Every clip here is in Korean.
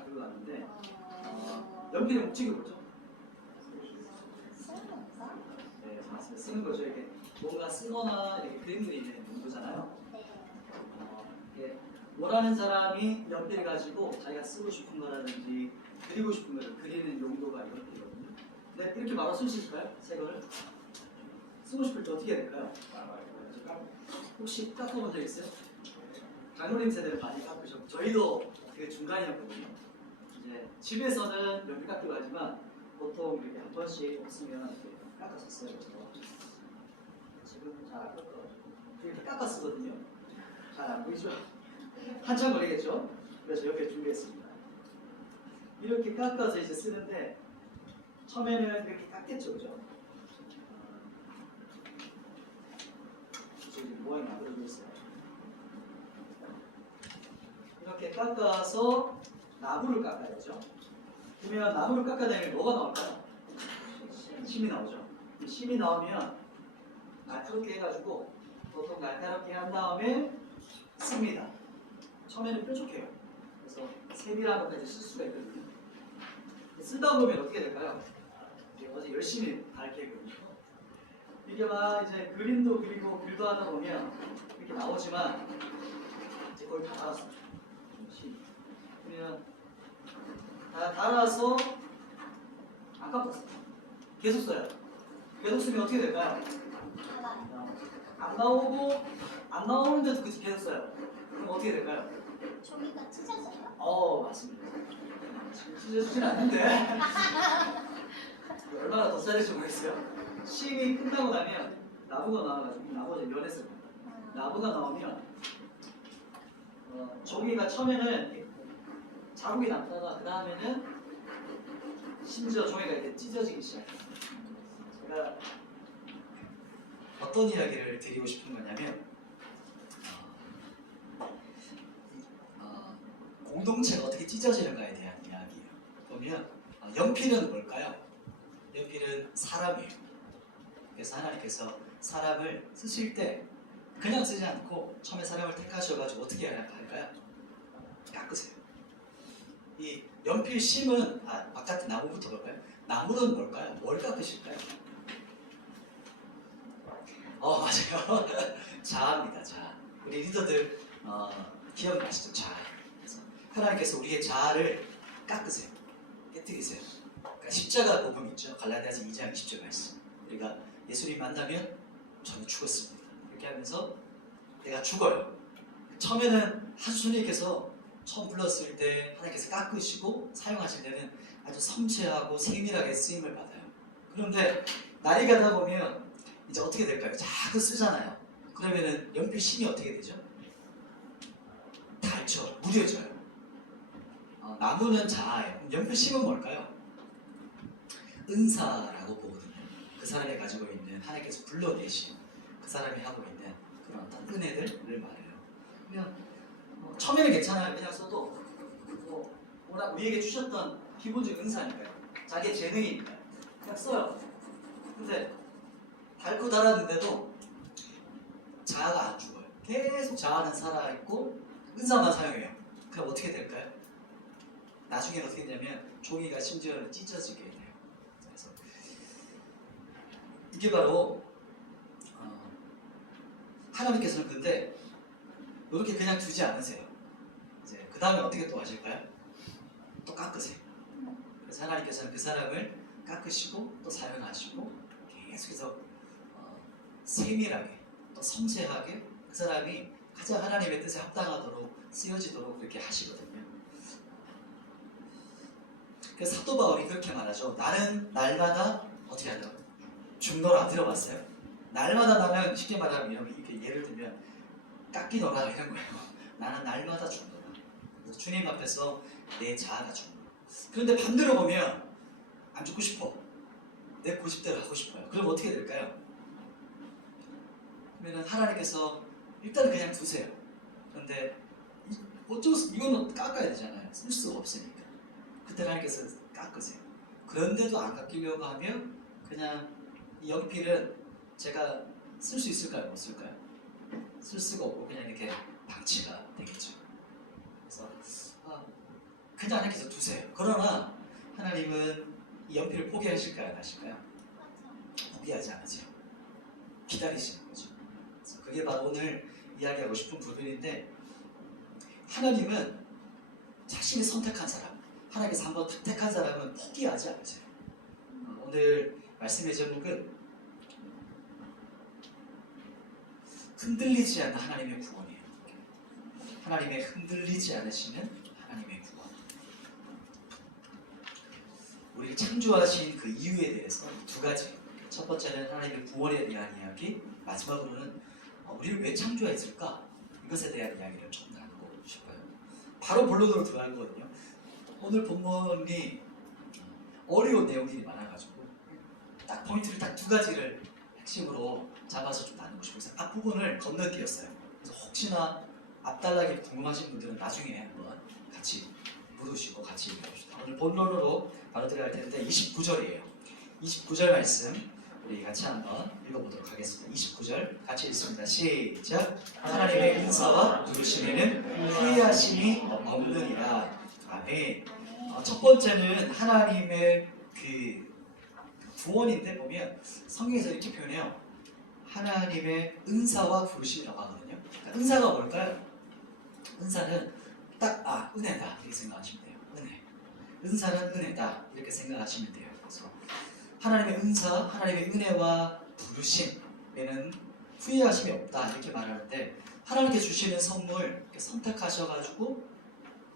하나 들고 왔는데 연필의 목적이 뭐죠? 네, 맞습니다. 쓰는 거죠. 이렇게 뭔가 쓰거나 이렇게 그림 그리는 용도잖아요. 이게 원하는 사람이 연필 가지고 자기가 쓰고 싶은 거라든지 그리고 싶은 거를 그리는 용도가 연필이거든요. 근데 이렇게 말아 쓸 수 있을까요? 새 거를? 쓰고 싶을 때 어떻게 해야 될까요? 혹시 깎아본 적 있어요? 장로님 세대는 많이 깎으셨고 저희도 그 중간이었거든요. 이제 집에서는 연필 깎기로 하지만 보통 이렇게 한 번씩 없으면 이렇게 깎았었어요. 그래서 지금은 잘 안 깎아가지고 이렇게 깎아 쓰거든요. 잘 안 보이죠? 한참 걸리겠죠? 그래서 옆에 준비했습니다. 이렇게 깎아서 이제 쓰는데 처음에는 이렇게 깎겠죠, 그죠? 지금 모양이 만들어져 있어요. 이렇게 깎아서 나무를 깎아야죠. 그러면 나무를 깎아내면 뭐가 나올까요? 심이 나오죠. 심이 나오면 날카롭게 해가지고 보통 날카롭게 한 다음에 씁니다. 처음에는 뾰족해요. 그래서 세밀한 것까지 쓸 수가 있거든요. 쓰다 보면 어떻게 될까요? 어제 열심히 밝히거든요. 이게 막 이제 그림도 그리고 글도 하다 보면 이렇게 나오지만 이제 거의 다 달았어요. 그러면 다 달아서 안 깎았어요. 계속 써요. 계속 쓰면 어떻게 될까요? 안 나오고 안 나오는데도 계속 써요. 그럼 어떻게 될까요? 종이가 찢어져요? 맞습니다. 찢어지진 않는데 얼마나 더 써야될지 모르겠어요. 심이 끝나고 나면 나무가 나와가지고 나무가 이제 면했어요. 나무가 나오면 종이가 처음에는 자국이 남다가 그 다음에는 심지어 종이가 이렇게 찢어지기 시작해요. 제가 어떤 이야기를 드리고 싶은 거냐면 공동체가 어떻게 찢어지는가에 대한 이야기예요. 보면 연필은 뭘까요? 연필은 사람이에요. 그래서 하나님께서 사람을 쓰실 때 그냥 쓰지 않고 처음에 사람을 택하셔가지고 어떻게 할까요? 깎으세요. 이 연필 심은 바깥에 나무부터 볼까요? 나무는 뭘까요? 뭘 깎으실까요? 맞아요. 자아입니다. 자아. 우리 리더들 기억나시죠? 자아. 그래서 하나님께서 우리의 자아를 깎으세요. 깨뜨리세요. 그러니까 십자가 복음 있죠. 갈라디아서 2장 20절 말씀. 우리가 예수님 만나면 저는 죽었습니다. 이렇게 하면서 내가 죽어요. 처음에는 하수님께서 처음 불렀을 때 하나님께서 깎으시고 사용하실 때는 아주 섬세하고 세밀하게 쓰임을 받아요. 그런데 날이 가다 보면 이제 어떻게 될까요? 자꾸 쓰잖아요. 그러면은 연필 심이 어떻게 되죠? 닳죠. 무뎌져요. 나무는 자아예요. 연필 심은 뭘까요? 은사라고 보거든요. 그 사람이 가지고 있는 하나님께서 불러내신 그 사람이 하고 있는 그런 어떤 은혜들을 말해요. 그냥 처음에는 괜찮아요. 그냥 써도 워낙 우리에게 주셨던 기본적 은사니까요. 자기의 재능이니까요. 그냥 써요. 근데 닳고 닳았는데도 자아가 안 죽어요. 계속 자아는 살아있고 은사만 사용해요. 그럼 어떻게 될까요? 나중에는 어떻게 되냐면 종이가 심지어는 찢어지게 돼요. 그래서 이게 바로 하나님께서는 근데 이렇게 그냥 두지 않으세요. 이제 그 다음에 어떻게 또 하실까요? 또 깎으세요. 그래서 하나님께서는 그 사람을 깎으시고 또 사용하시고 계속해서 세밀하게 또 섬세하게 그 사람이 가장 하나님의 뜻에 합당하도록 쓰여지도록 그렇게 하시거든요. 그래서 사도 바울이 그렇게 말하죠. 나는 날마다 어떻게 하더라? 죽노라. 들어봤어요? 날마다 나는 쉽게 말하면 이렇게 예를 들면 깎이노라 이런 거예요. 나는 날마다 죽노라. 그래서 주님 앞에서 내 자아가 죽노라. 그런데 반대로 보면 안 죽고 싶어. 내 고집대로 하고 싶어요. 그럼 어떻게 될까요? 그러면 하나님께서 일단은 그냥 두세요. 그런데 이거는 깎아야 되잖아요. 쓸 수가 없으니까. 그때 하나님께서 깎으세요. 그런데도 안 깎이려고 하면 그냥 이 연필은 제가 쓸 수 있을까요? 못 쓸까요? 쓸 수가 없고 그냥 이렇게 방치가 되겠죠. 그래서 그냥 하나님께서 두세요. 그러나 하나님은 이 연필을 포기하실까요? 안 하실까요? 포기하지 않으세요. 기다리시는 거죠. 그래서 그게 바로 오늘 이야기하고 싶은 부분인데, 하나님은 자신이 선택한 사람, 하나님께서 한번 택한 사람은 포기하지 않으세요. 오늘 말씀의 제목은 흔들리지 않는 하나님의 구원이에요. 하나님의 흔들리지 않으시는 하나님의 구원. 우리를 창조하신 그 이유에 대해서 두 가지. 첫 번째는 하나님의 구원에 대한 이야기, 마지막으로는 우리를 왜 창조했을까? 이것에 대한 이야기를 좀 나누고 싶어요. 바로 본론으로 들어갈 거거든요. 오늘 본문이 어려운 내용들이 많아가지고 딱 포인트를 딱 두 가지를 핵심으로 잡아서 좀 나누고 싶어서 앞부분을 건너뛰었어요. 그래서 혹시나 앞달라기 궁금하신 분들은 나중에 한번 같이 물으시고 같이 얘기해봅시다. 오늘 본론으로 바로 들어갈 텐데 29절이에요. 29절 말씀 우리 같이 한번 읽어보도록 하겠습니다. 29절 같이 읽습니다. 시작. 하나님의 은사와 부르심에는 후회하심이 없느니라. 아멘. 첫 번째는 하나님의 그 구원인데 보면 성경에서 이렇게 표현해요. 하나님의 은사와 부르심이라고 하거든요. 그러니까 은사가 뭘까요? 은사는 딱 은혜다 이렇게 생각하시면 돼요. 은혜. 은사는 은혜다 이렇게 생각하시면 돼요. 그래서 하나님의 은사, 하나님의 은혜와 부르심에는 후회하심이 없다 이렇게 말하는데, 하나님께 주시는 선물 이렇게 선택하셔가지고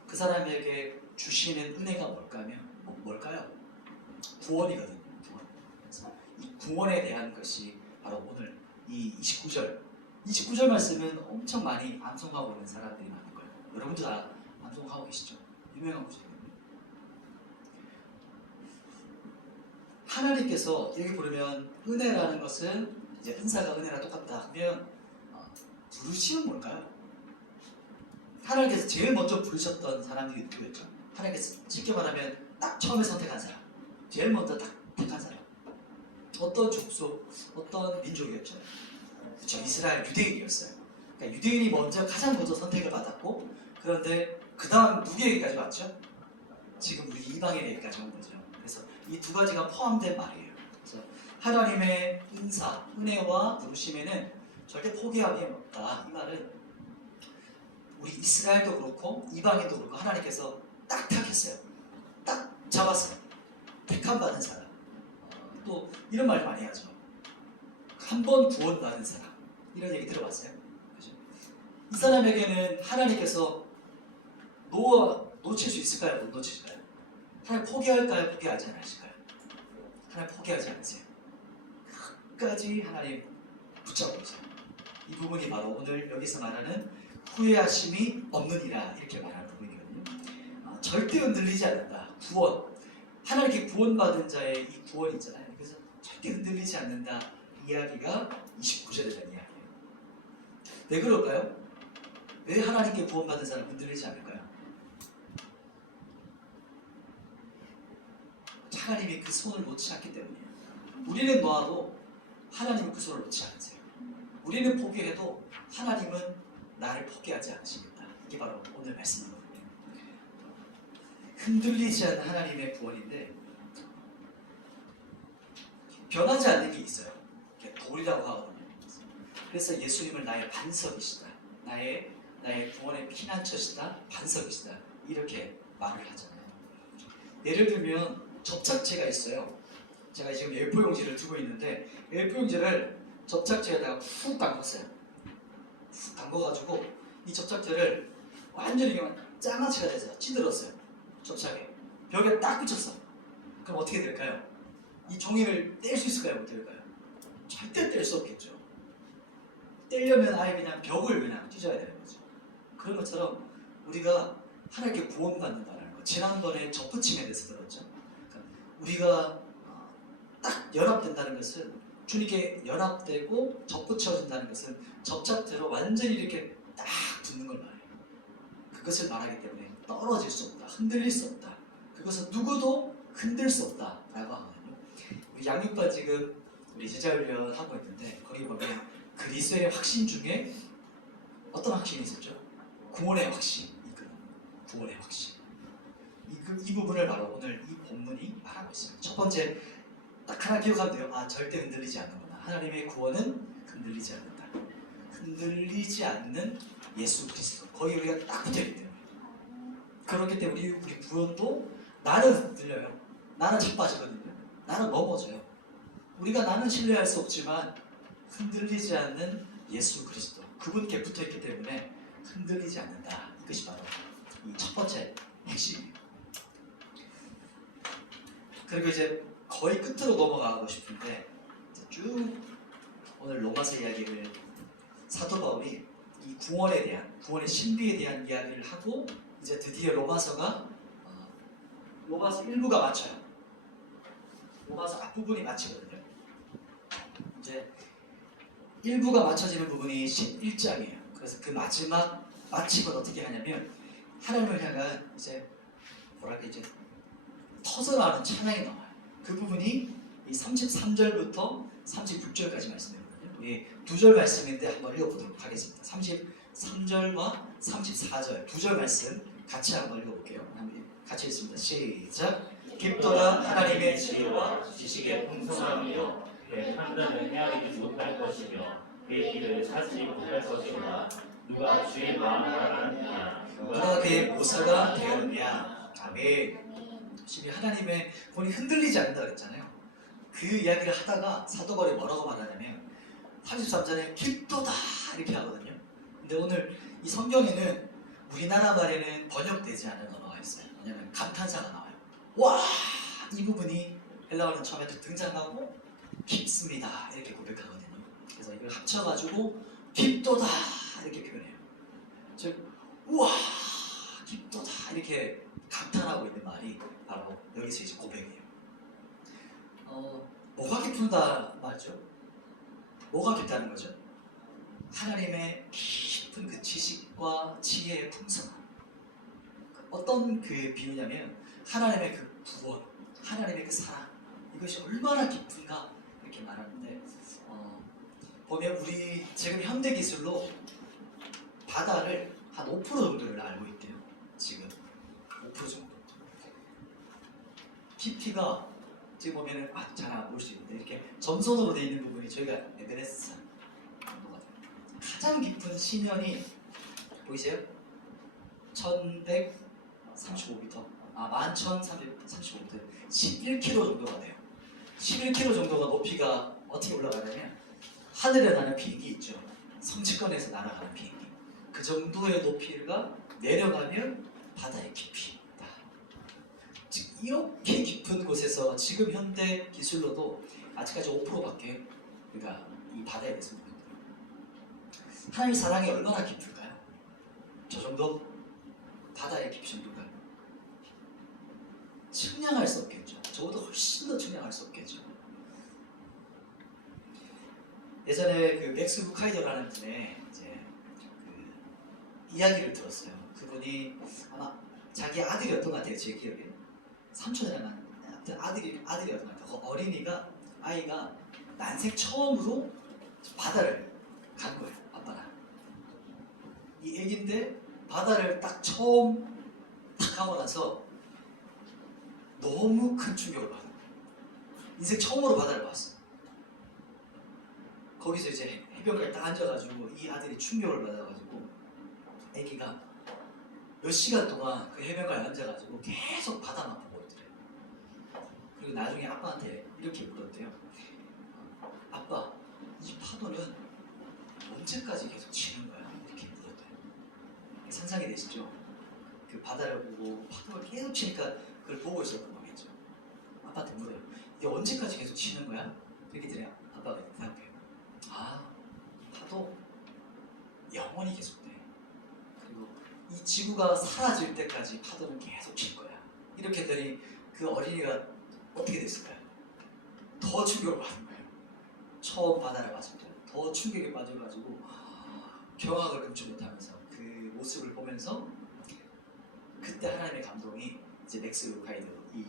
그 사람에게 주시는 은혜가 뭘까요? 구원이거든요. 구원. 그래서 이 구원에 대한 것이 바로 오늘 이 29절 말씀은 엄청 많이 암송하고 있는 사람들이 많은 거예요. 여러분도 다 암송하고 계시죠? 유명한 구절이거든요. 하나님께서 여기 보면 은혜라는 것은 이제 은사가 은혜랑 똑같다 하면 부르심은 뭘까요? 하나님께서 제일 먼저 부르셨던 사람들이 누구였죠? 하나님께서 쉽게 말하면 딱 처음에 선택한 사람, 제일 먼저 딱 택한 사람, 어떤 족속, 어떤 민족이었죠? 그렇죠, 이스라엘 유대인이었어요. 그러니까 유대인이 가장 먼저 선택을 받았고, 그런데 그 다음 누구에게까지 왔죠? 지금 우리 이방인에게까지 온 거죠. 그래서 이 두 가지가 포함된 말이에요. 그래서 하나님의 은사, 은혜와 부르심에는 절대 포기함이 없다. 이 말은 우리 이스라엘도 그렇고 이방인도 그렇고 하나님께서 딱 택했어요. 딱 잡았어요. 택함 받은 사람. 또 이런 말 많이 하죠. 한 번 구원받은 사람. 이런 얘기 들어봤어요? 그죠? 이 사람에게는 하나님께서 놓칠 수 있을까요? 못 놓칠까요? 하나님 포기할까요? 포기하지 않으실까요? 하나님 포기하지 않으세요. 끝까지 하나님 붙잡고 계세요. 이 부분이 바로 오늘 여기서 말하는 후회하심이 없느니라 이렇게 말하는 부분이거든요. 절대 흔들리지 않는다. 구원. 하나님께 구원받은 자의 이 구원이 있잖아요. 그래서 절대 흔들리지 않는다. 이야기가 29절에 대한 이야기예요. 왜 그럴까요? 왜 하나님께 구원받은 사람 흔들리지 않을까요? 하나님이 그 손을 놓지 않기 때문이에요. 우리는 놓아도 하나님은 그 손을 놓지 않으세요. 우리는 포기해도 하나님은 나를 포기하지 않으시겠다. 이게 바로 오늘 말씀인 거예요. 흔들리지 않는 하나님의 구원인데 변하지 않는 게 있어요. 돌이라고 하거든요. 그래서 예수님을 나의 반석이시다. 나의 구원의 피난처시다. 반석이시다. 이렇게 말을 하잖아요. 예를 들면 접착제가 있어요. 제가 지금 A4 용지를 두고 있는데 A4 용지를 접착제에다가 훅 담궜어요. 훅 담궈가지고 이 접착제를 완전히 장아찌가 돼서 찌들었어요. 접착에 벽에 딱 붙였어. 그럼 어떻게 될까요? 이 종이를 뗄 수 있을까요? 못 뗄까요? 절대 뗄 수 없겠죠. 떼려면 아예 그냥 벽을 그냥 찢어야 되는 거죠. 그런 것처럼 우리가 하나님께 구원받는다는 거. 지난번에 접붙임에 대해서 들었죠. 그러니까 우리가 딱 연합된다는 것은 주님께 연합되고 접붙여진다는 것은 접착제로 완전히 이렇게 딱 붙는 걸 말해요. 그것을 말하기 때문에 떨어질 수 없다, 흔들릴 수 없다. 그것은 누구도 흔들 수 없다라고 하거든요. 우리 양육반 지금 우리 제자훈련 하고 있는데 거기 보면 그리스도의 확신 중에 어떤 확신이 있었죠? 구원의 확신이 있거든요. 구원의 확신. 이 부분을 바로 오늘 이 본문이 말하고 있습니다. 첫 번째 딱 하나 기억하면 돼요. 아, 절대 흔들리지 않는구나. 하나님의 구원은 흔들리지 않는다. 흔들리지 않는 예수 그리스도. 거기 우리가 딱 붙어있기 때문에. 그렇기 때문에 우리 구원도 나는 흔들려요. 나는 자빠지거든요. 나는 넘어져요. 우리가 나는 신뢰할 수 없지만 흔들리지 않는 예수 그리스도. 그분께 붙어있기 때문에 흔들리지 않는다. 이것이 바로 이 첫 번째 핵심이에요. 그리고 이제 거의 끝으로 넘어가고 싶은데 이제 쭉 오늘 로마서 이야기를 사도 바울이 이 구원에 대한 구원의 신비에 대한 이야기를 하고 이제 드디어 로마서 1부가 마쳐요. 로마서 앞부분이 마치거든요. 이제 1부가 맞춰지는 부분이 11장이에요. 그래서 그 마지막 마침은 어떻게 하냐면 하나님을 향한 이제 뭐랄까 이제 터져나오는 찬양이 나와요. 그 부분이 이 33절부터 36절까지 말씀이거든요. 우리 두 절 말씀인데 한번 읽어보도록 하겠습니다. 33절과 34절 두 절 말씀 같이 한번 읽어볼게요. 한번 같이 읽습니다. 시작. 깊도다 하나님의 지혜와 지식의 풍성함이요 그의 판단을 헤아리지 못할 것이며 그의 길을 찾지 못할 것이나 누가 주의 마음을 알았느냐 누가 그의 모사가 되었느냐. 아멘. 심히 하나님의 본이 흔들리지 않는다 그랬잖아요. 그 이야기를 하다가 사도 바울이 뭐라고 말하냐면 33절에 깊도다 이렇게 하거든요. 근데 오늘 이 성경에는 우리나라 말에는 번역되지 않은 언어가 있어요. 왜냐하면 감탄사가 나와요. 와! 이 부분이 헬라어는 처음에 등장하고 깊습니다 이렇게 고백하거든요. 그래서 이걸 합쳐가지고 깊도다 이렇게 표현해요. 즉 우와 깊도다 이렇게 감탄하고 있는 말이 바로 여기서 이제 고백이에요. 뭐가 깊은다 말죠? 뭐가 깊다는 거죠? 하나님의 깊은 그 지식과 지혜의 풍성함. 어떤 그 비유냐면 하나님의 그 구원, 하나님의 그 사랑 이것이 얼마나 깊은가 이렇게 말하는데 보면 우리 지금 현대 기술로 바다를 한 5% 정도를 알고 있대요. 지금 5% 정도. 깊이가 지금 보면은 잘 안 볼 수 있는데 이렇게 점선으로 되어 있는 부분이 저희가 에베레스트 정도가 돼요. 가장 깊은 심연이 보이세요? 1135m, 11,335m, 11km 정도가 돼요. 11km 정도가 높이가 어떻게 올라가냐면 하늘에 나는 비행기 있죠. 성직권에서 날아가는 비행기. 그 정도의 높이가 내려가면 바다의 깊이다. 즉 이렇게 깊은 곳에서 지금 현대 기술로도 아직까지 5%밖에 우리가 이 바다에 대해서 모릅니다. 하나님의 사랑이 얼마나 깊을까요? 저 정도? 바다의 깊이 정도인가요? 측량할 수 없겠죠. 저보다 훨씬 더 측량할 수 없겠죠. 예전에 그 맥스 후카이더라는 분의 이제 그 이야기를 들었어요. 그분이 아마 자기 아들이었던 것 같아요. 제 기억에 삼촌이나 아들이었던 것 같아요. 그 아이가 난생 처음으로 바다를 간 거예요. 아빠랑 이 애기인데 바다를 딱 처음 딱 하고 나서 너무 큰 충격을 받은 거예요. 인생 처음으로 바다를 봤어. 거기서 이제 해변가에 딱 앉아가지고 이 아들이 충격을 받아가지고 애기가 몇 시간 동안 그 해변가에 앉아가지고 계속 바다만 보고 있더래요. 그리고 나중에 아빠한테 이렇게 물었대요. 아빠, 이 파도는 언제까지 계속 치는 거야? 이렇게 물었대요. 상상이 되시죠? 그 바다를 보고 파도가 계속 치니까 그걸 보고 있었던 거겠죠. 아빠한테 물어요. 이게 언제까지 계속 치는 거야? 이렇게 들어요. 아빠가 대답해요. 파도 영원히 계속돼. 그리고 이 지구가 사라질 때까지 파도는 계속 칠 거야. 이렇게 했더니 그 어린이가 어떻게 됐을까요? 더 충격을 받은 거예요. 처음 바다를 봤을 때 더 충격에 빠져가지고 경악을 금치 못하면서 그 모습을 보면서 그때 하나님의 감동이 이제 맥스 루카이드 이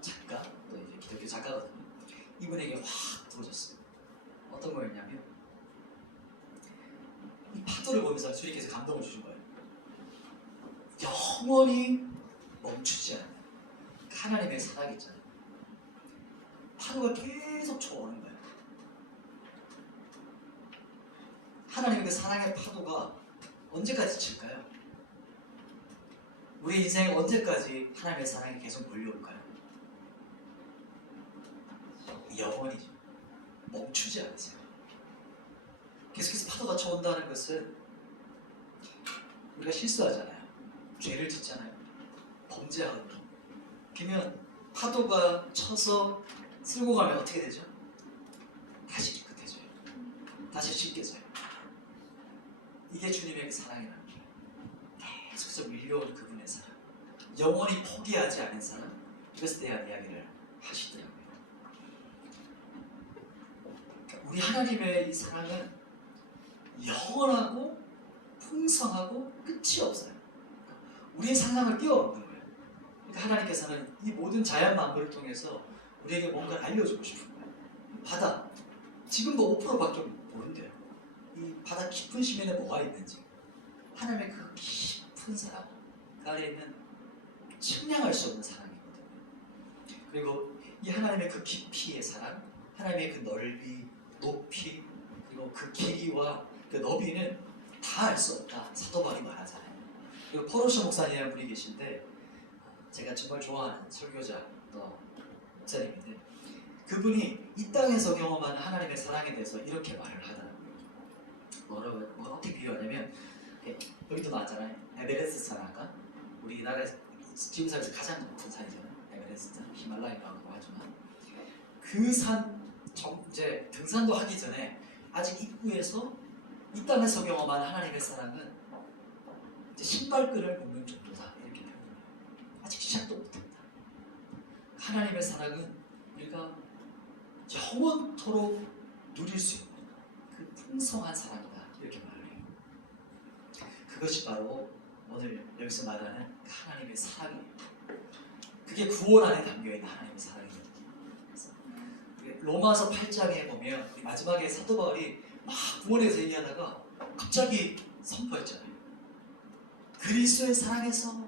작가 또 이제 기독교 작가거든요. 이분에게 확 들어졌어요. 어떤 거였냐면 이 파도를 보면서 주님께서 감동을 주신 거예요. 영원히 멈추지 않는 하나님의 사랑이 있잖아요. 파도가 계속 쳐오는 거예요. 하나님의 그 사랑의 파도가 언제까지 칠까요? 우리 인생에 언제까지 하나님의 사랑이 계속 몰려올까요? 영원히죠. 멈추지 않으세요. 계속해서 파도가 쳐온다는 것은 우리가 실수하잖아요. 죄를 짓잖아요. 범죄하거든요. 그러면 파도가 쳐서 쓸고 가면 어떻게 되죠? 다시 깨끗해져요. 다시 씻겨져요. 이게 주님의 사랑이라는 거예요. 계속해서 밀려온 그분의 사랑, 영원히 포기하지 않은 사랑, 이것에 대한 이야기를 하시더라고요. 우리 하나님의 이 사랑은 영원하고 풍성하고 끝이 없어요. 우리의 상상을 뛰어넘는 거예요. 그러니까 하나님께서는 이 모든 자연 만물을 통해서 우리에게 뭔가를 알려주고 싶은 거예요. 바다, 지금도 5%밖에 모른대요. 이 바다 깊은 심연에 뭐가 있는지, 하나님의 그 깊은 사랑, 그 안에 있는 측량할 수 없는 사랑이거든요. 그리고 이 하나님의 그 깊이의 사랑, 하나님의 그 넓이, 높이, 그리고 그 길이와 그 너비는 다 알 수 없다. 사도 바울이 말하잖아요. 그리고 포로쇼 목사님이라는 분이 계신데, 제가 정말 좋아하는 설교자 목사님인데, 그분이 이 땅에서 경험하는 하나님의 사랑에 대해서 이렇게 말을 하더라고요. 어떻게 비유하냐면, 여기도 나왔잖아요. 에베레스트 산할까? 우리나라에서 지구상에서 가장 높은 산이잖아요. 에베레스트, 히말라야라고 하지만 그 산 이제 등산도 하기 전에 아직 입구에서 이 땅에서 경험하는 하나님의 사랑은 이제 신발끈을 묶는 정도다, 이렇게 표현해요. 아직 시작도 못합니다. 하나님의 사랑은 우리가 영원토록 누릴 수 있는 그 풍성한 사랑이다, 이렇게 말해요. 그것이 바로 오늘 여기서 말하는 하나님의 사랑이에요. 그게 구원 안에 담겨있는 하나님의 사랑이에요. 로마서 8장에 보면 마지막에 사도 바울이 막 구원에서 얘기하다가 갑자기 선포했잖아요. 그리스도의 사랑에서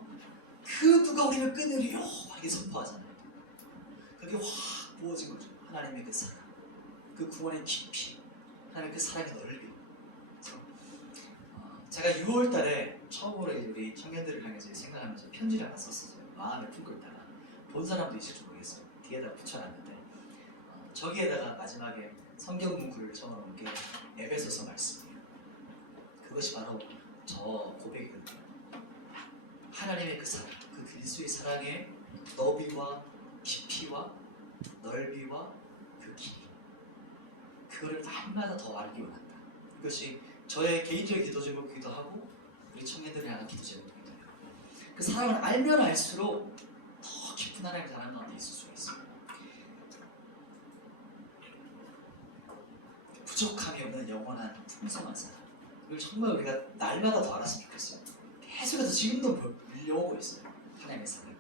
그 누가 우리를 끊으리요, 이렇게 선포하잖아요. 그게 확 부어진 거죠. 하나님의 그 사랑, 그 구원의 깊이, 하나님의 그 사랑의 넓이. 제가 6월 달에 처음으로 우리 청년들을 향해서 생각하면서 편지를 하나 썼었어요. 마음에 품고 있다가 본 사람도 있을지 모르겠어요. 뒤에다 붙여놨는데, 저기에다가 마지막에 성경 문구를 적어놓은 게 에베소서 말씀이에요. 그것이 바로 저 고백이거든요. 하나님의 그 사랑, 그 그리스도의 사랑의 너비와 깊이와 넓이와 그 길이, 그거를 날마다 더 알기 원한다. 이것이 저의 개인적인 기도 제목이기도 하고 우리 청년들이 하는 기도 제목이기도 해요. 그 사랑을 알면 알수록 더 깊은 하나님의 사랑 가운데 있을 수가 있어요. 부족함이 없는 영원한 풍성한 사랑, 이걸 정말 우리가 날마다 더 알았으면 좋겠어요. 계속해서 지금도 밀려오고 있어요. 하나님의 사랑을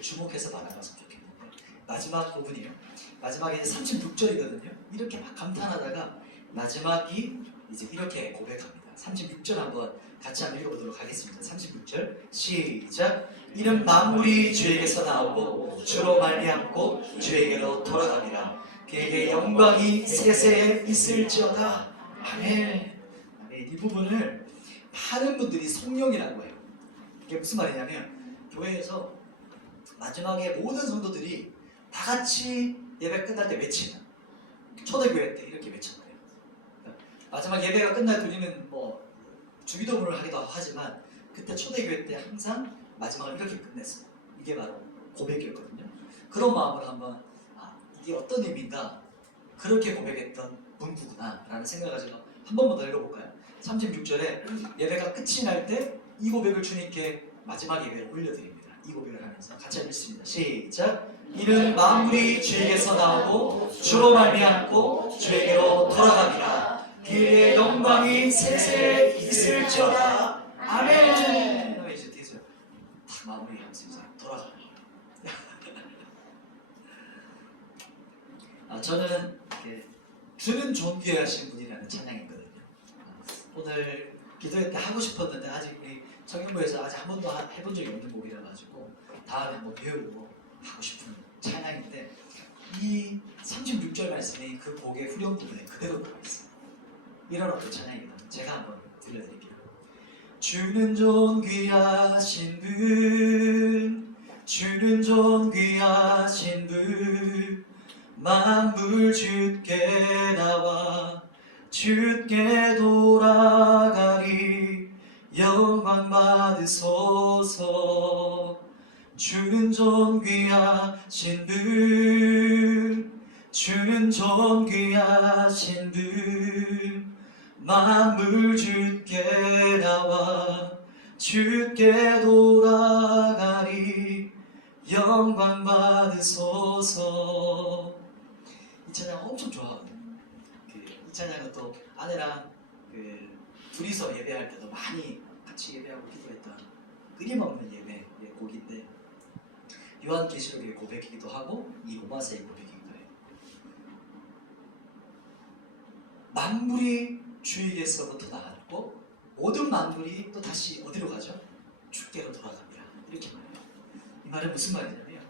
주목해서 바라봤으면 좋겠는데, 마지막 부분이에요. 마지막에 이제 36절이거든요. 이렇게 막 감탄하다가 마지막이 이제 이렇게 고백합니다. 36절 한번 같이 한번 읽어보도록 하겠습니다. 36절 시작. 이는 만물이 주에게서 나오고 주로 말미암고 주에게로 돌아가니라. 그에게 영광이 세세에 있을지어다. 아멘. 이 부분을 많은 분들이 성령이라고 해요. 이게 무슨 말이냐면, 교회에서 마지막에 모든 성도들이 다 같이 예배 끝날 때 외치는, 초대교회 때 이렇게 외쳤대요. 마지막 예배가 끝날 때 우리는 뭐 주기도문을 하기도 하지만, 그때 초대교회 때 항상 마지막을 이렇게 끝냈어요. 이게 바로 고백이었거든요. 그런 마음으로 한번 이게 어떤 의미인가, 그렇게 고백했던 문구구나 라는 생각을 가지고 한 번만 더 읽어볼까요? 36절에 예배가 끝이 날 때 이 고백을 주님께 마지막 예배를 올려드립니다. 이 고백을 하면서 같이 읽습니다. 시작. 이는 만물이 주에게서 나오고 주로 말미암고 주에게로 돌아가니라. 그의 영광이 세세에 있을지어다. 아멘. 이제 뒤에서 다 마무리하면서 이제 돌아가는 거예요. 저는 주는 존귀하신 분이라는 찬양이거든요. 오늘 기도회 때 하고 싶었는데 아직 우리 성경부에서 아직 한 번도 해본 적이 없는 곡이라 가지고 다음에 한번 배우고 하고 싶은 찬양인데 이 36절 말씀이 그 곡의 후렴 부분에 그대로 들어가 있어요. 이런 어떤 찬양이거든요. 제가 한번 들려드릴게요. 주는 존귀하신 분, 주는 존귀하신 분, 만물 주께 나와 주께 돌아가리 영광 받으소서. 주는 존귀하신 분, 주는 존귀하신 분, 만물 주께 나와 주께 돌아가리 영광 받으소서. 이 찬양 엄청 좋아하거든요. 이 찬양은 또 아내랑 둘이서 예배할 때도 많이 같이 예배하고 기도했던 끊임없는 예배 곡인데 요한계시록의 고백이기도 하고 이 로마서의 고백이기도 해요. 만물이 주에게서부터 나왔고 모든 만물이 또 다시 어디로 가죠? 주께로 돌아갑니다. 이렇게 말해요. 이 말은 무슨 말이냐면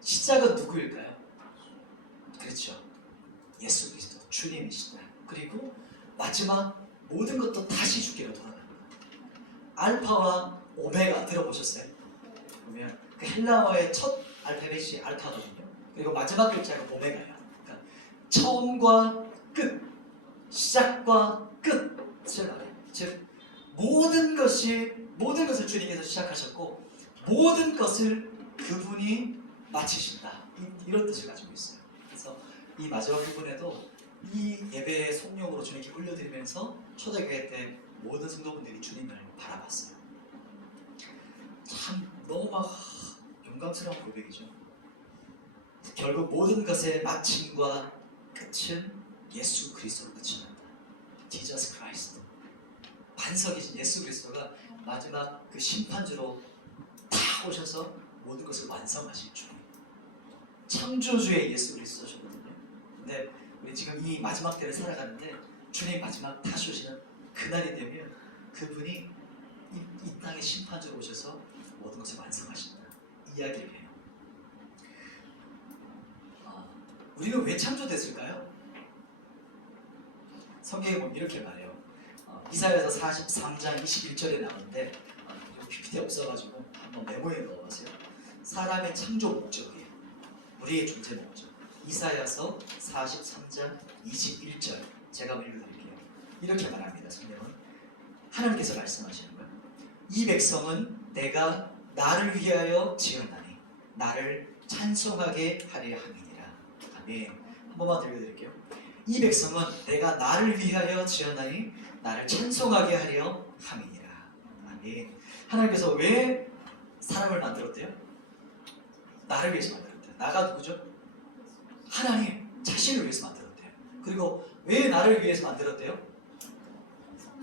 시작은 누구일까요? 그렇죠. 예수 그리스도 주님이시다. 그리고 마지막 모든 것도 다시 주께로 돌아갑니다. 알파와 오메가 들어보셨어요? 보면 그 헬라어의 첫 알파벳이 알파거든요. 그리고 마지막 글자가 오메가예요. 그러니까 처음과 끝, 시작과 끝을 말해요. 즉 모든 것을 주님께서 시작하셨고 모든 것을 그분이 마치신다. 이런 뜻을 가지고 있어요. 그래서 이 마지막 부분에도 이 예배의 성령으로 주님께 올려드리면서 초대교회 때 모든 성도분들이 주님을 바라봤어요. 참 너무 막 영광스러운 고백이죠. 결국 모든 것의 마침과 끝은 예수 그리스도로 끝이 난다. Jesus Christ. 반석이신 예수 그리스도가 마지막 그 심판주로 다 오셔서 모든 것을 완성하실 주님. 창조주의 예수 그리스도셨거든요. 근데 우리 지금 이 마지막 때를 살아가는데 주님 마지막 다시 오시는 그날이 되면 그분이 이 땅에 심판주로 오셔서 모든 것을 완성하신다. 이야기를 해요. 우리는 왜 창조됐을까요? 성경에 보면 이렇게 말해요. 이사야서 43장 21절에 나오는데 PPT 없어가지고 한번 메모에 넣어보세요. 사람의 창조 목적이에요. 우리의 존재 목적. 이사야서 43장 21절 제가 한번 읽어드릴게요. 이렇게 말합니다. 성경은 하나님께서 말씀하시는 거예요. 이 백성은 내가 나를 위하여 지었나니 나를 찬송하게 하려 함이니라. 아멘. 한 번만 더 읽어드릴게요. 이 백성은 내가 나를 위하여 지었나니 나를 찬송하게 하려 함이니라. 아멘. 하나님께서 왜 사람을 만들었대요? 나를 위해서 만들었대요. 나가 누구죠? 하나님 자신을 위해서 만들었대요. 그리고 왜 나를 위해서 만들었대요?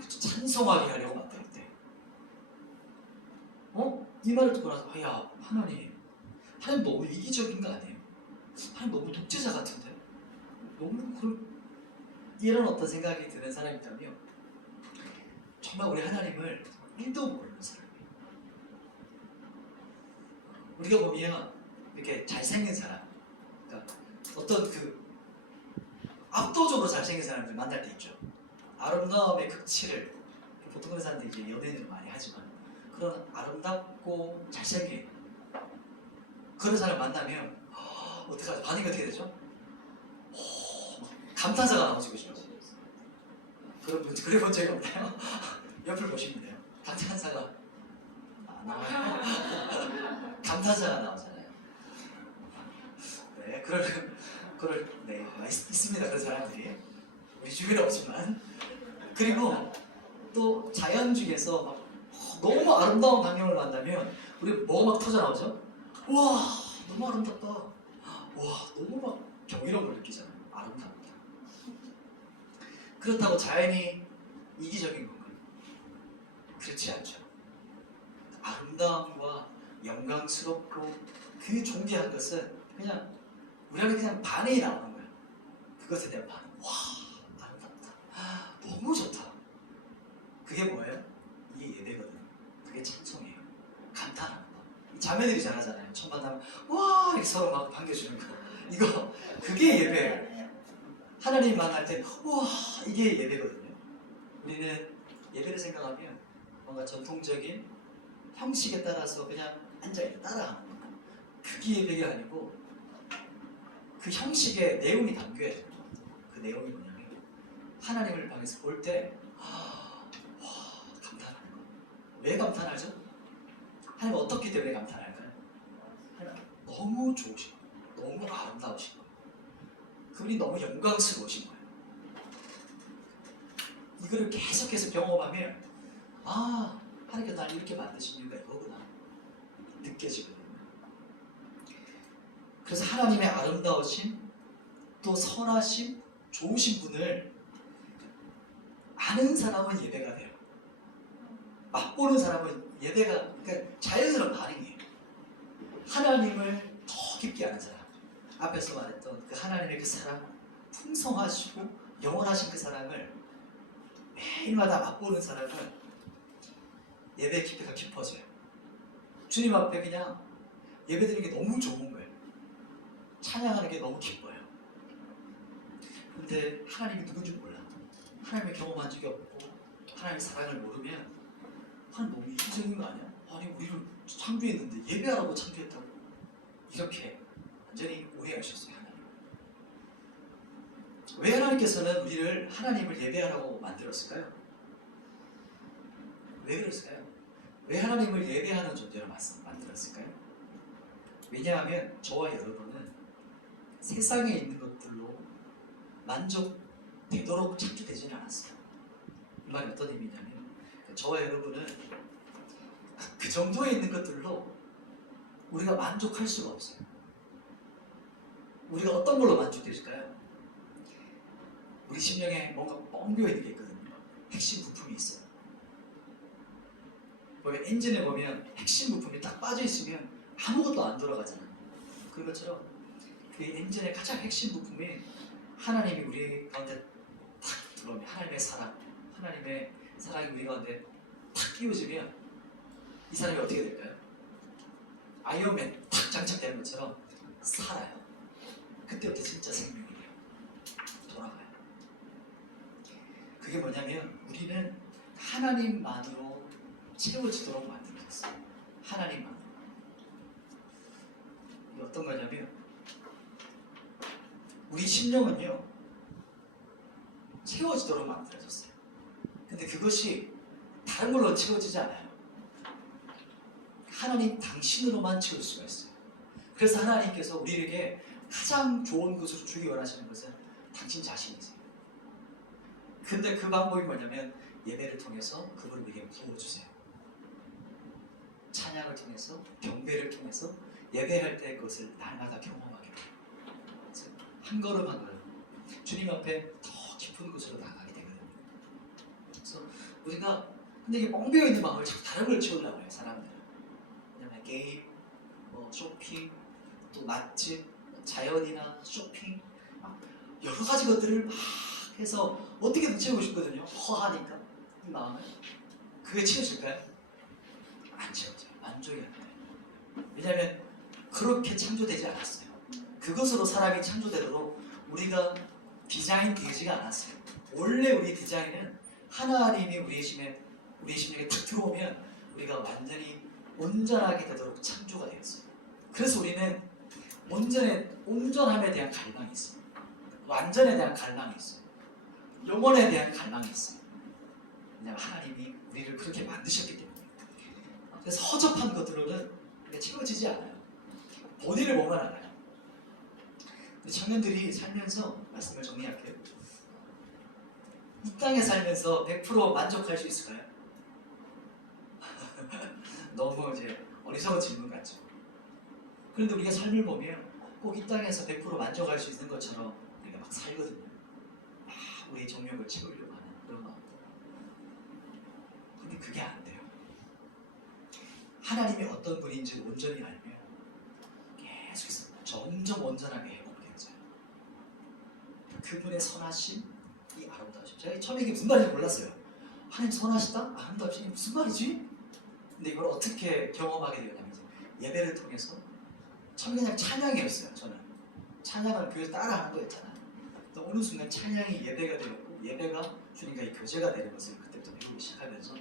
찬송하게 하려고 만들었대요. 이 말을 듣고 나서 야 하나님 너무 이기적인 거 아니에요? 하나님 너무 독재자 같은데? 너무 이런 어떤 생각이 드는 사람이 있다면 정말 우리 하나님을 1도 모르는 사람이에요. 우리가 보면 이렇게 잘생긴 사람, 그러니까 어떤 압도적으로 잘생긴 사람들 만날 때 있죠. 아름다움의 극치를 보통 그런 사람들이 이제 연예인을 많이 하지만 그런 아름답고 잘생긴 그런 사람 만나면 어떡하죠? 반응이 어떻게 되죠? 감탄사가 나오죠, 그죠? 그래 본 적이 없나요? 옆을 보시면 돼요. 감탄사가 나와요. 감탄사가 나오잖아요. 네, 네, 있습니다. 그런 사람들이 우리 주위에 없지만. 그리고 또 자연 중에서 막 너무 아름다운 광경을 만나면 우리 뭐가 막 터져 나오죠? 와, 너무 아름답다. 와, 너무 막 경이로운 걸 느끼잖아요. 아름답다. 그렇다고 자연이 이기적인 건가요? 그렇지 않죠. 아름다움과 영광스럽고 그 존귀한 것은 그냥 우리 안에 그냥 반응이 나오는 거예요. 그것에 대한 반응. 와, 아름답다. 너무 좋다. 그게 뭐예요? 이게 예배거든요. 그게 자매들이 잘하잖아요. 첫 만나면 와 이렇게 서로 막 반겨주는 거. 이거 그게 예배예요. 하나님 만날 때 와 이게 예배거든요. 우리는 예배를 생각하면 뭔가 전통적인 형식에 따라서 그냥 앉아있다 따라하는 거. 그게 예배가 아니고 그 형식에 내용이 담겨야 돼요. 그 내용이 뭐냐면 하나님을 방에서 볼 때 감탄하는 거. 왜 감탄하죠? 하나님 어떻기 때문에 감탄할까요? 하나님 너무 좋으신 거예요. 너무 아름다우신 거예요. 그분이 너무 영광스러우신 거예요. 이거를 계속해서 경험하면 하나님께서 나를 이렇게 만드신 이유가 이거구나 느껴지거든요. 그래서 하나님의 아름다우심 또 선하심 좋으신 분을 아는 사람은 예배가 돼요. 맛보는 사람은 예배가 그러니까 자연스러운 반응이에요. 하나님을 더 깊게 아는 사람, 앞에서 말했던 그 하나님의 그 사랑, 풍성하시고 영원하신 그 사랑을 매일마다 맛보는 사람은 예배의 깊이가 깊어져요. 주님 앞에 그냥 예배드리는 게 너무 좋은 거예요. 찬양하는 게 너무 기뻐요. 근데 하나님이 누군지 몰라. 하나님을 경험한 적이 없고 하나님의 사랑을 모르면 하나님 너무 이기적인 거 아니야? 아니 우리를 창조했는데 예배하라고 창조했다고 이렇게 완전히 오해하셨어요. 하나님. 왜 하나님께서는 우리를 하나님을 예배하라고 만들었을까요? 왜 그랬을까요? 왜 하나님을 예배하는 존재로 만들었을까요? 왜냐하면 저와 여러분은 세상에 있는 것들로 만족되도록 창조되지는 않았어요. 이 말이 어떤 의미냐면 저와 여러분은 그 정도에 있는 것들로 우리가 만족할 수가 없어요. 우리가 어떤 걸로 만족되실까요? 우리 심령에 뭔가 뻥 비어 있는 게 있거든요. 핵심 부품이 있어요. 보면 엔진에 보면 핵심 부품이 딱 빠져 있으면 아무것도 안 돌아가잖아요. 그런 것처럼 그 엔진의 가장 핵심 부품이 하나님이 우리 가운데 탁 들어오면 하나님의 사랑, 하나님의 사랑이 우리 가운데 탁 끼워지면 이 사람이 어떻게 될까요? 아이언맨 탁 장착되는 것처럼 살아요. 그때부터 진짜 생명이 돼요. 돌아가요. 그게 뭐냐면 우리는 하나님만으로 채워지도록 만들어졌어요. 하나님만으로. 이게 어떤 거냐면 우리 심령은요 채워지도록 만들어졌어요. 근데 그것이 다른 걸로 채워지지 않아요. 하나님 당신으로만 채울 수가 있어요. 그래서 하나님께서 우리에게 가장 좋은 것으로 주기 원하시는 것은 당신 자신이세요. 근데 그 방법이 뭐냐면 예배를 통해서 그걸 우리에게 부어주세요. 찬양을 통해서 경배를 통해서 예배할 때 그것을 날마다 경험하게 돼요. 그래서 한 걸음 한 걸음 주님 앞에 더 깊은 곳으로 나가게 되거든요. 그래서 우리가 근데 이게 뻥 비어있는 마음을 자꾸 다른 걸 채우려고 해요. 사람들은. 왜냐면 게임, 쇼핑, 또 맛집, 자연이나 쇼핑 여러 가지 것들을 막 해서 어떻게든 채우고 싶거든요. 허하니까 이 마음을. 그게 채워질까요? 안 채워져요. 만족이 안 돼요. 왜냐하면 그렇게 창조되지 않았어요. 그것으로 사람이 창조되도록 우리가 디자인되지가 않았어요. 원래 우리 디자인은 하나님이 우리의 심령에 탁 들어오면 우리가 완전히 온전하게 되도록 창조가 되었어요. 그래서 우리는 온전함에 대한 갈망이 있어요. 완전에 대한 갈망이 있어요. 영혼에 대한 갈망이 있어요. 왜냐하면 하나님이 우리를 그렇게 만드셨기 때문에. 그래서 허접한 것들로는 채워지지 않아요. 본인을 보면 알아요. 청년들이 살면서 말씀을 정리할게요. 이 땅에 살면서 100% 만족할 수 있을까요? 너무 이제 어리석은 질문 같죠. 그런데 우리가 삶을 보면 꼭 이 땅에서 100% 만족할 수 있는 것처럼 우리가 막 살거든요. 우리의 정욕을 채우려고 하는 그런 마음들. 근데 그게 안 돼요. 하나님이 어떤 분인지 온전히 알면 계속해서 점점 온전하게 회복되어져요. 그분의 선하심, 이 아름다우심. 제가 처음에 이게 무슨 말인지 몰랐어요. 하나님 선하시다? 아름다우심이 무슨 말이지? 근데 이걸 어떻게 경험하게 되냐면 예배를 통해서 그냥 찬양이었어요. 저는 찬양을 교회에서 따라하는 거였잖아요. 또 어느 순간 찬양이 예배가 되었고 예배가 주님과의 교제가 되는 것을 그때부터 배우기 시작하면서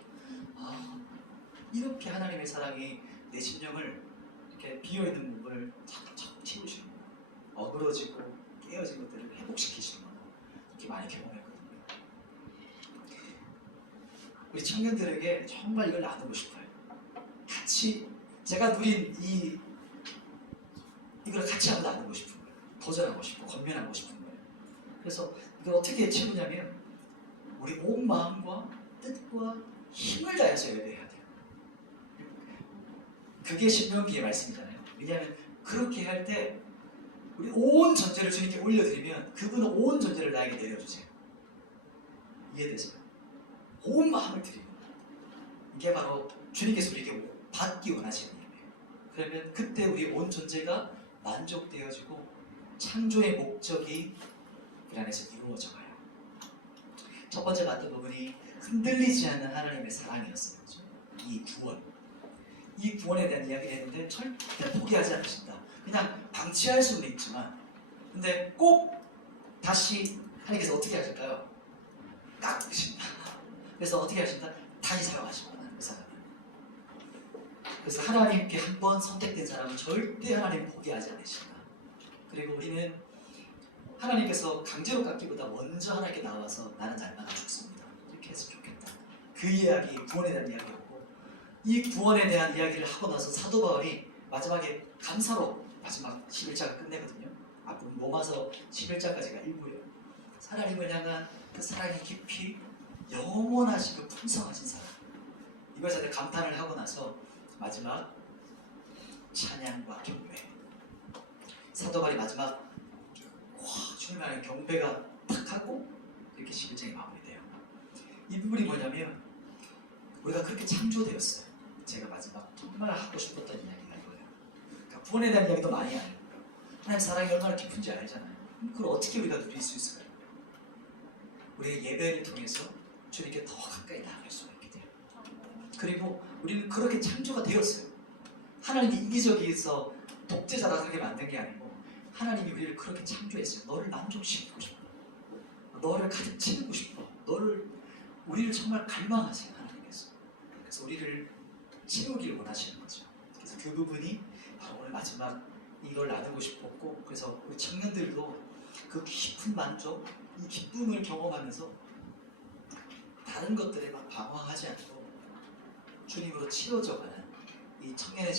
이렇게 하나님의 사랑이 내 심령을 이렇게 비어있는 부분을 차곡차곡 채우시는 거예요. 어그러지고 깨어진 것들을 회복시키시는 거예요. 이렇게 많이 경험했거든요. 우리 청년들에게 정말 이걸 나누고 싶어요. 같이 제가 누린 이걸 같이 한번 나누고 싶은 거예요. 도전하고 싶고 건면하고 싶은 거예요. 그래서 이걸 어떻게 채우냐면 우리 온 마음과 뜻과 힘을 다해서 예배해야 돼요. 그게 신명기의 말씀이잖아요. 왜냐하면 그렇게 할 때 우리 온 전제를 주님께 올려드리면 그분은 온 전제를 나에게 내려주세요. 이해되세요? 온 마음을 드리고 이게 바로 주님께서 우리에게 받기 원하시는 일이에요. 그러면 그때 우리 온 존재가 만족되어지고 창조의 목적이 우리 안에서 이루어져가요. 첫 번째 봤던 부분이 흔들리지 않는 하나님의 사랑이었어요. 그렇죠? 이 구원에 대한 이야기를 했는데 절대 포기하지 않으신다. 그냥 방치할 수는 있지만 근데 꼭 다시 하나님께서 어떻게 하실까요? 깎으신다. 그래서 어떻게 하신다? 다시 사용하시거나 그 사람을. 그래서 하나님께 한 번 선택된 사람은 절대 하나님 포기하지 않으신다. 그리고 우리는 하나님께서 강제로 깎기보다 먼저 하나님께 나와서 나는 날마다 죽습니다. 이렇게 했으면 좋겠다. 그 이야기, 구원에 대한 이야기였고 이 구원에 대한 이야기를 하고 나서 사도 바울이 마지막에 감사로 마지막 11장을 끝내거든요. 앞으로 로마서 11장까지가 일부예요. 하나님을 향한 그 사랑이 깊이 영원하시고 풍성하신 사랑. 이것에 대해 감탄을 하고 나서 마지막 찬양과 경배. 사도 바울이 마지막 주님을 향한 경배가 탁 하고 이렇게 11장이 마무리돼요. 이 부분이 뭐냐면 우리가 그렇게 창조되었어요. 제가 마지막 정말 하고 싶었던 이야기가 이거예요. 그러니까 구원에 대한 이야기도 많이 알고 하나님 사랑이 얼마나 깊은지 알잖아요. 그걸 어떻게 우리가 누릴 수 있을까요? 우리의 예배를 통해서 주님께 더 가까이 나아갈 수가 있게 돼요. 그리고 우리는 그렇게 창조가 되었어요. 하나님이 이기적이어서 독재자라 그렇게 만든 게 아니고 하나님이 우리를 그렇게 창조했어요. 너를 만족시키고 싶어. 너를 가득 채우고 싶어. 우리를 정말 갈망하세요. 하나님께서. 그래서 우리를 채우기를 원하시는 거죠. 그래서 그 부분이 오늘 마지막 이걸 나누고 싶었고 그래서 우리 청년들도 그 깊은 만족, 이 기쁨을 경험하면서 다른 것들에 막 방황하지 않고 주님으로 치러져가는 이 청년의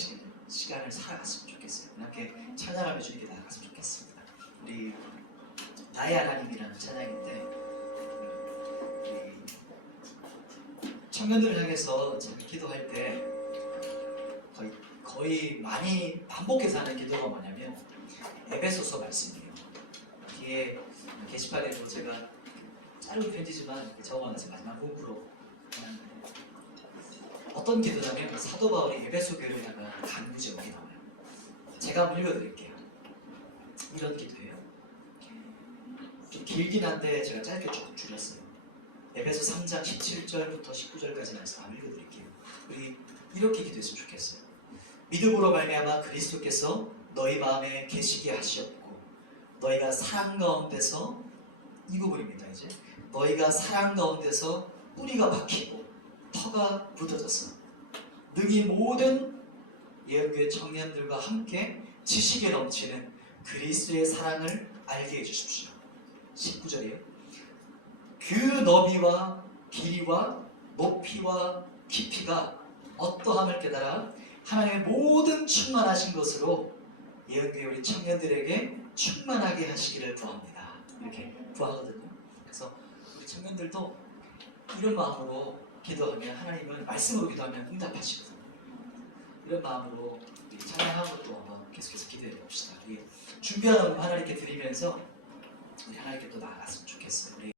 시간을 살아갔으면 좋겠어요. 이렇게 찬양하며 주님께 나아갔으면 좋겠습니다. 우리 나의 하나님이라는 찬양인데 청년들을 향해서 제가 기도할 때 거의 많이 반복해서 하는 기도가 뭐냐면 에베소서 말씀이에요. 뒤에 게시판에도 제가 짧은 편지지만 적어놔서 마지막 문구로 하는데 어떤 기도냐면 사도 바울이 에베소 교회를 향한 간구 제목이 나와요. 제가 한번 읽어드릴게요. 이런 기도예요. 좀 길긴 한데 제가 짧게 조금 줄였어요. 에베소 3장 17절부터 19절까지 말씀 한번 읽어드릴게요. 우리 이렇게 기도했으면 좋겠어요. 믿음으로 말미암아 그리스도께서 너희 마음에 계시게 하시었고 너희가 사랑 가운데서 이 부분입니다. 이제 너희가 사랑 가운데서 뿌리가 박히고 터가 굳어져서 능히 모든 예언교회 청년들과 함께 지식에 넘치는 그리스도의 사랑을 알게 해주십시오. 19절이에요. 그 너비와 길이와 높이와 깊이가 어떠함을 깨달아 하나님의 모든 충만하신 것으로 예언교회 우리 청년들에게 충만하게 하시기를 구합니다. 이렇게 구하거든요. 그래서 우리 청년들도 이런 마음으로 기도하면 하나님은 말씀으로 기도하면 응답하시거든요. 이런 마음으로 찬양하고 또 한번 계속해서 기도해 봅시다. 준비하는 하나님께 드리면서 우리 하나님께 또 나아갔으면 좋겠어요. 우리